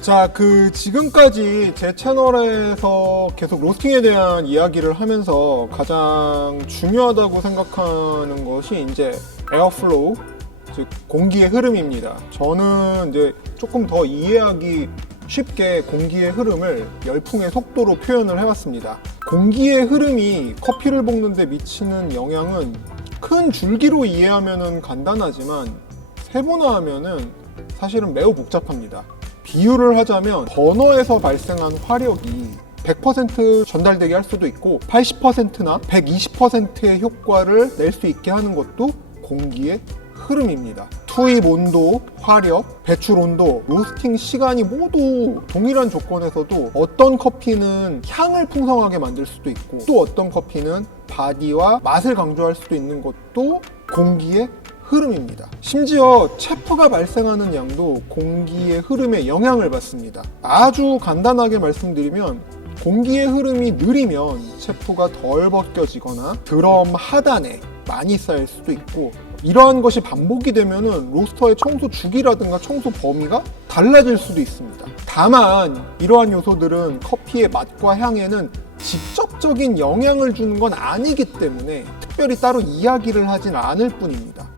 자, 지금까지 제 채널에서 계속 로스팅에 대한 이야기를 하면서 가장 중요하다고 생각하는 것이 이제 에어플로우, 즉 공기의 흐름입니다. 저는 이제 조금 더 이해하기 쉽게 공기의 흐름을 열풍의 속도로 표현을 해왔습니다. 공기의 흐름이 커피를 볶는 데 미치는 영향은 큰 줄기로 이해하면 간단하지만 세분화하면 사실은 매우 복잡합니다. 비유를 하자면 버너에서 발생한 화력이 100% 전달되게 할 수도 있고 80%나 120%의 효과를 낼 수 있게 하는 것도 공기의 흐름입니다. 투입 온도, 화력, 배출 온도, 로스팅 시간이 모두 동일한 조건에서도 어떤 커피는 향을 풍성하게 만들 수도 있고 또 어떤 커피는 바디와 맛을 강조할 수도 있는 것도 공기의 흐름입니다. 심지어 체포가 발생하는 양도 공기의 흐름에 영향을 받습니다. 아주 간단하게 말씀드리면 공기의 흐름이 느리면 체포가 덜 벗겨지거나 드럼 하단에 많이 쌓일 수도 있고 이러한 것이 반복이 되면 로스터의 청소 주기라든가 청소 범위가 달라질 수도 있습니다. 다만 이러한 요소들은 커피의 맛과 향에는 직접적인 영향을 주는 건 아니기 때문에 특별히 따로 이야기를 하진 않을 뿐입니다.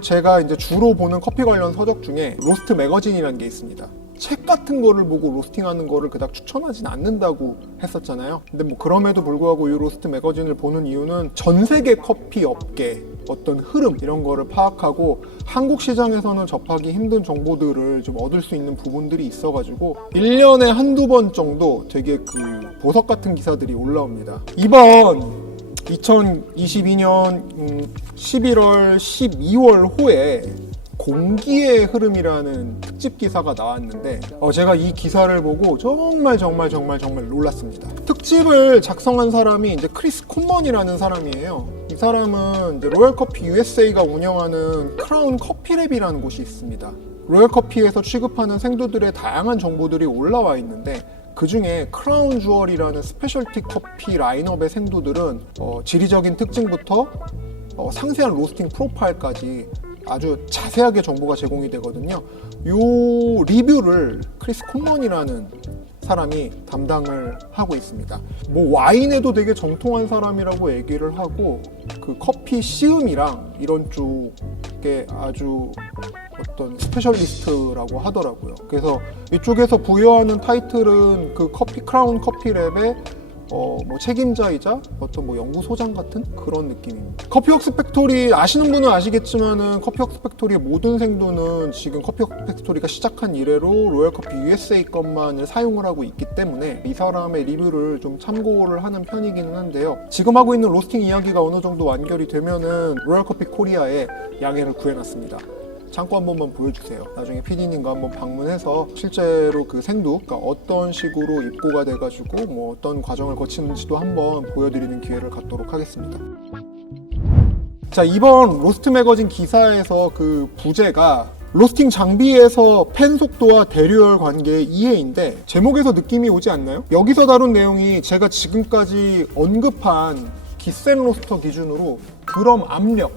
제가 이제 주로 보는 커피 관련 서적 중에 로스트 매거진이라는 게 있습니다. 책 같은 거를 보고 로스팅하는 거를 그닥 추천하진 않는다고 했었잖아요. 근데 뭐 그럼에도 불구하고 이 로스트 매거진을 보는 이유는 전 세계 커피 업계 어떤 흐름 이런 거를 파악하고 한국 시장에서는 접하기 힘든 정보들을 좀 얻을 수 있는 부분들이 있어가지고 1년에 한두 번 정도 되게 보석 같은 기사들이 올라옵니다. 이번 2022년 11월, 12월 호에 공기의 흐름이라는 특집 기사가 나왔는데 제가 이 기사를 보고 정말 놀랐습니다. 특집을 작성한 사람이 이제 크리스 콘먼이라는 사람이에요. 이 사람은 이제 로열커피 USA가 운영하는 크라운 커피랩이라는 곳이 있습니다. 로열커피에서 취급하는 생두들의 다양한 정보들이 올라와 있는데 그 중에 크라운 주얼이라는 스페셜티 커피 라인업의 생두들은 지리적인 특징부터 상세한 로스팅 프로파일까지 아주 자세하게 정보가 제공이 되거든요. 이 리뷰를 크리스 콘먼이라는 사람이 담당을 하고 있습니다. 뭐 와인에도 되게 정통한 사람이라고 얘기를 하고 그 커피 시음이랑 이런 쪽에 아주 어떤 스페셜리스트라고 하더라고요. 그래서 이쪽에서 부여하는 타이틀은 그 크라운 커피랩의 뭐 책임자이자 어떤 뭐 연구소장 같은 그런 느낌입니다. 커피웍스 팩토리 아시는 분은 아시겠지만은 커피웍스 팩토리의 모든 생두는 지금 커피웍스 팩토리가 시작한 이래로 로열커피 USA 것만을 사용을 하고 있기 때문에 이 사람의 리뷰를 좀 참고를 하는 편이기는 한데요. 지금 하고 있는 로스팅 이야기가 어느 정도 완결이 되면은 로열커피 코리아에 양해를 구해놨습니다. 창고 한 번만 보여주세요. 나중에 PD님과 한번 방문해서 실제로 그 생두, 그러니까 어떤 식으로 입고가 돼가지고 뭐 어떤 과정을 거치는지도 한번 보여드리는 기회를 갖도록 하겠습니다. 자, 이번 로스트 매거진 기사에서 그 부제가 로스팅 장비에서 팬 속도와 대류열 관계의 이해인데 제목에서 느낌이 오지 않나요? 여기서 다룬 내용이 제가 지금까지 언급한 기센 로스터 기준으로 드럼 압력,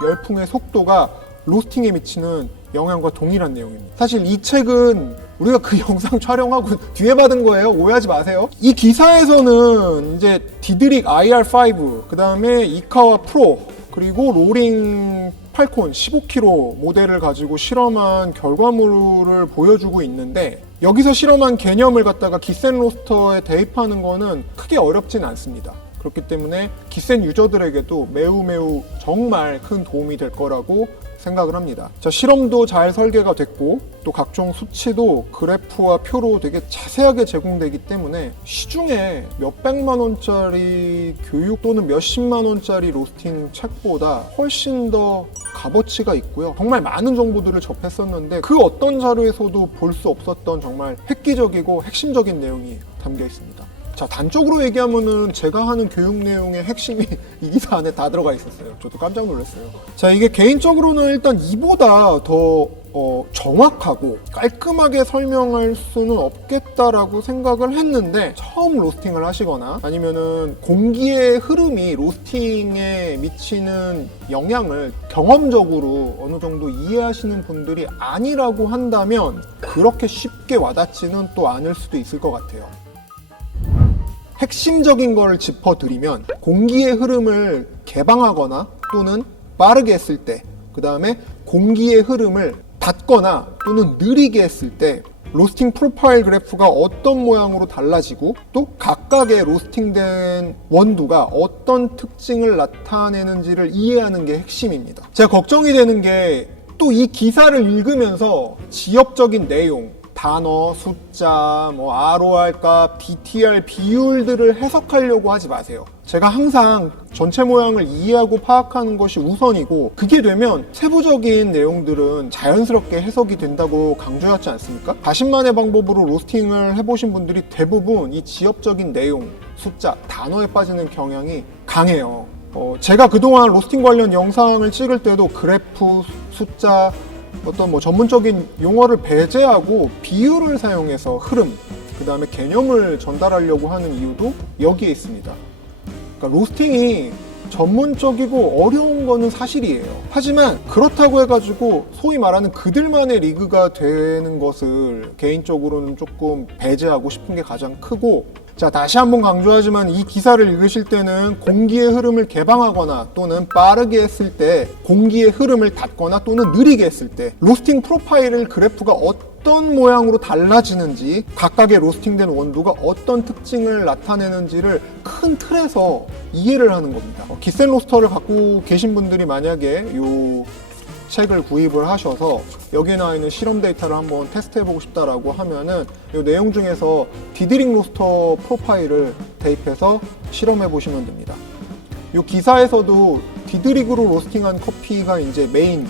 열풍의 속도가 로스팅에 미치는 영향과 동일한 내용입니다. 사실 이 책은 우리가 그 영상 촬영하고 뒤에 받은 거예요. 오해하지 마세요. 이 기사에서는 이제 디드릭 IR5, 그 다음에 이카와 프로, 그리고 로링 팔콘 15kg 모델을 가지고 실험한 결과물을 보여주고 있는데 여기서 실험한 개념을 갖다가 기센 로스터에 대입하는 거는 크게 어렵진 않습니다. 그렇기 때문에 기센 유저들에게도 매우 정말 큰 도움이 될 거라고 생각을 합니다. 자, 실험도 잘 설계가 됐고 또 각종 수치도 그래프와 표로 되게 자세하게 제공되기 때문에 시중에 몇백만 원짜리 교육 또는 몇십만 원짜리 로스팅 책보다 훨씬 더 값어치가 있고요. 정말 많은 정보들을 접했었는데 그 어떤 자료에서도 볼 수 없었던 정말 획기적이고 핵심적인 내용이 담겨 있습니다. 자, 단적으로 얘기하면은 제가 하는 교육 내용의 핵심이 이 기사 안에 다 들어가 있었어요. 저도 깜짝 놀랐어요. 자, 이게 개인적으로는 일단 이보다 더 정확하고 깔끔하게 설명할 수는 없겠다라고 생각을 했는데, 처음 로스팅을 하시거나 아니면은 공기의 흐름이 로스팅에 미치는 영향을 경험적으로 어느 정도 이해하시는 분들이 아니라고 한다면 그렇게 쉽게 와닿지는 또 않을 수도 있을 것 같아요. 핵심적인 걸 짚어드리면, 공기의 흐름을 개방하거나 또는 빠르게 했을 때, 그 다음에 공기의 흐름을 닫거나 또는 느리게 했을 때 로스팅 프로파일 그래프가 어떤 모양으로 달라지고 또 각각의 로스팅된 원두가 어떤 특징을 나타내는지를 이해하는 게 핵심입니다. 제가 걱정이 되는 게, 또 이 기사를 읽으면서 지역적인 내용, 단어, 숫자, ROR 값, DTR 비율들을 해석하려고 하지 마세요. 제가 항상 전체 모양을 이해하고 파악하는 것이 우선이고, 그게 되면 세부적인 내용들은 자연스럽게 해석이 된다고 강조했지 않습니까? 자신만의 방법으로 로스팅을 해보신 분들이 대부분 이 지역적인 내용, 숫자, 단어에 빠지는 경향이 강해요. 제가 그동안 로스팅 관련 영상을 찍을 때도 그래프, 숫자, 어떤 전문적인 용어를 배제하고 비율을 사용해서 흐름, 그 다음에 개념을 전달하려고 하는 이유도 여기에 있습니다. 그러니까 로스팅이 전문적이고 어려운 거는 사실이에요. 하지만 그렇다고 해가지고 소위 말하는 그들만의 리그가 되는 것을 개인적으로는 조금 배제하고 싶은 게 가장 크고, 자, 다시 한번 강조하지만 이 기사를 읽으실 때는 공기의 흐름을 개방하거나 또는 빠르게 했을 때, 공기의 흐름을 닫거나 또는 느리게 했을 때 로스팅 프로파일을 그래프가 어떤 모양으로 달라지는지, 각각의 로스팅된 원두가 어떤 특징을 나타내는지를 큰 틀에서 이해를 하는 겁니다. 기센 로스터를 갖고 계신 분들이 만약에 이 책을 구입을 하셔서 여기에 나와 있는 실험 데이터를 한번 테스트해보고 싶다라고 하면은 이 내용 중에서 디드링 로스터 프로파일을 대입해서 실험해보시면 됩니다. 이 기사에서도 디드릭으로 로스팅한 커피가 이제 메인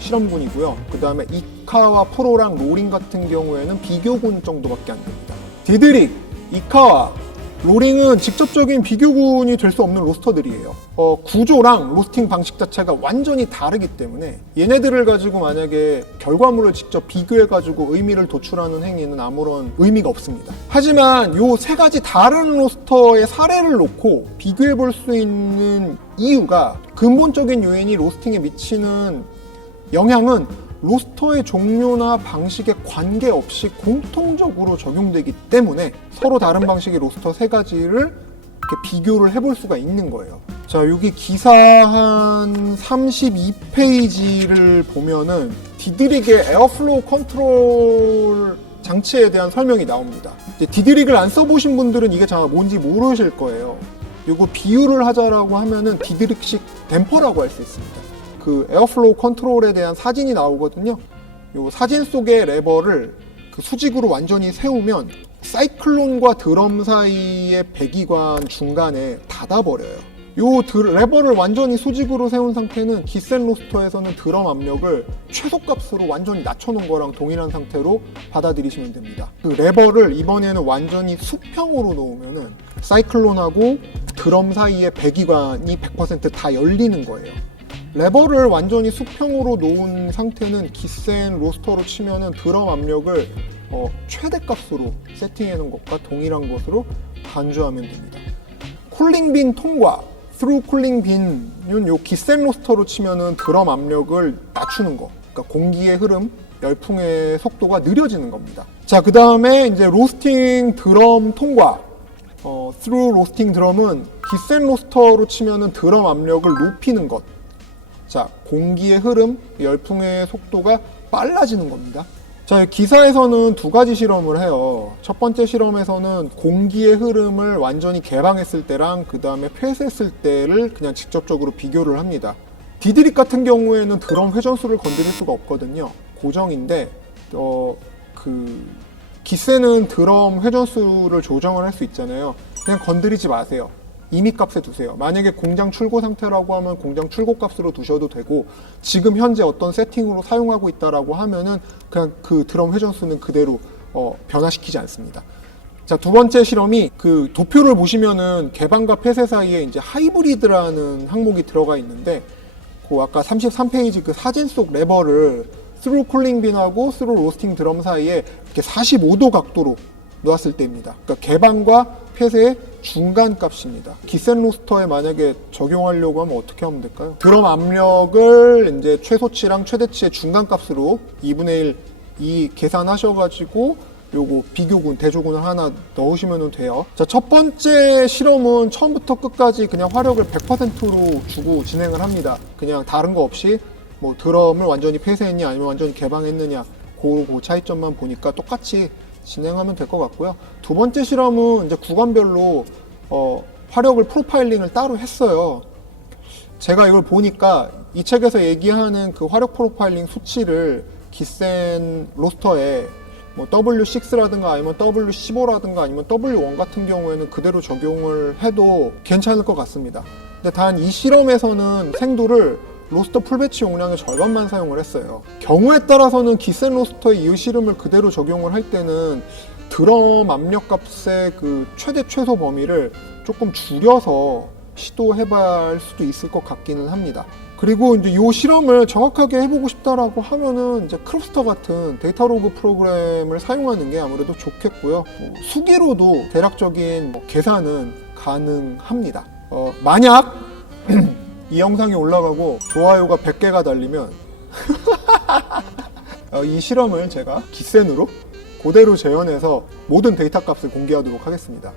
실험군이고요. 그 다음에 이카와 프로랑 로링 같은 경우에는 비교군 정도밖에 안 됩니다. 디드릭, 이카와 로링은 직접적인 비교군이 될 수 없는 로스터들이에요. 구조랑 로스팅 방식 자체가 완전히 다르기 때문에 얘네들을 가지고 만약에 결과물을 직접 비교해가지고 의미를 도출하는 행위는 아무런 의미가 없습니다. 하지만 요 세 가지 다른 로스터의 사례를 놓고 비교해 볼 수 있는 이유가, 근본적인 요인이 로스팅에 미치는 영향은 로스터의 종류나 방식에 관계없이 공통적으로 적용되기 때문에 서로 다른 방식의 로스터 세 가지를 이렇게 비교를 해볼 수가 있는 거예요. 자, 여기 기사 한 32페이지를 보면은 디드릭의 에어플로우 컨트롤 장치에 대한 설명이 나옵니다. 디드릭을 안 써보신 분들은 이게 잘 뭔지 모르실 거예요. 이거 비유를 하자라고 하면은 디드릭식 댐퍼라고 할 수 있습니다. 그 에어플로우 컨트롤에 대한 사진이 나오거든요. 요 사진 속의 레버를 그 수직으로 완전히 세우면 사이클론과 드럼 사이의 배기관 중간에 닫아버려요. 요 레버를 완전히 수직으로 세운 상태는 기센 로스터에서는 드럼 압력을 최소값으로 완전히 낮춰놓은 거랑 동일한 상태로 받아들이시면 됩니다. 그 레버를 이번에는 완전히 수평으로 놓으면은 사이클론하고 드럼 사이의 배기관이 100% 다 열리는 거예요. 레버를 완전히 수평으로 놓은 상태는 기센 로스터로 치면은 드럼 압력을 최대값으로 세팅해 놓은 것과 동일한 것으로 간주하면 됩니다. 쿨링빈 통과, through 쿨링빈은 요 기센 로스터로 치면은 드럼 압력을 낮추는 거, 그러니까 공기의 흐름, 열풍의 속도가 느려지는 겁니다. 자, 그 다음에 이제 로스팅 드럼 통과, through 로스팅 드럼은 기센 로스터로 치면은 드럼 압력을 높이는 것. 자, 공기의 흐름, 열풍의 속도가 빨라지는 겁니다. 자, 기사에서는 두 가지 실험을 해요. 첫 번째 실험에서는 공기의 흐름을 완전히 개방했을 때랑 그 다음에 폐쇄했을 때를 그냥 직접적으로 비교를 합니다. 디드릭 같은 경우에는 드럼 회전수를 건드릴 수가 없거든요. 고정인데 기세는 드럼 회전수를 조정을 할 수 있잖아요. 그냥 건드리지 마세요. 임의 값에 두세요. 만약에 공장 출고 상태라고 하면 공장 출고 값으로 두셔도 되고, 지금 현재 어떤 세팅으로 사용하고 있다라고 하면은 그냥 그 드럼 회전수는 그대로 변화시키지 않습니다. 자, 두 번째 실험이 그 도표를 보시면은 개방과 폐쇄 사이에 이제 하이브리드라는 항목이 들어가 있는데, 그 아까 33페이지 그 사진 속 레버를 스루 쿨링 빈하고 스루 로스팅 드럼 사이에 이렇게 45도 각도로 놓았을 때입니다. 그러니까 개방과 폐쇄의 중간 값입니다. 기센 로스터에 만약에 적용하려고 하면 어떻게 하면 될까요? 드럼 압력을 이제 최소치랑 최대치의 중간 값으로 2분의 1 계산하셔가지고 요거 비교군, 대조군을 하나 넣으시면 돼요. 자, 첫 번째 실험은 처음부터 끝까지 그냥 화력을 100%로 주고 진행을 합니다. 그냥 다른 거 없이 뭐 드럼을 완전히 폐쇄했냐 아니면 완전히 개방했느냐 그 차이점만 보니까 똑같이 진행하면 될 것 같고요. 두 번째 실험은 이제 구간별로 화력을 프로파일링을 따로 했어요. 제가 이걸 보니까 이 책에서 얘기하는 그 화력 프로파일링 수치를 기센 로스터에 뭐 W6라든가 아니면 W15라든가 아니면 W1 같은 경우에는 그대로 적용을 해도 괜찮을 것 같습니다. 근데 단 이 실험에서는 생도를 로스터 풀배치 용량의 절반만 사용을 했어요. 경우에 따라서는 기센 로스터의 이 실험을 그대로 적용을 할 때는 드럼 압력값의 그 최대 최소 범위를 조금 줄여서 시도해봐야 할 수도 있을 것 같기는 합니다. 그리고 이제 이 실험을 정확하게 해보고 싶다라고 하면은 이제 크롭스터 같은 데이터 로그 프로그램을 사용하는 게 아무래도 좋겠고요. 수기로도 대략적인 계산은 가능합니다. 만약 이 영상이 올라가고 좋아요가 100개가 달리면 이 실험을 제가 기센으로 그대로 재현해서 모든 데이터 값을 공개하도록 하겠습니다.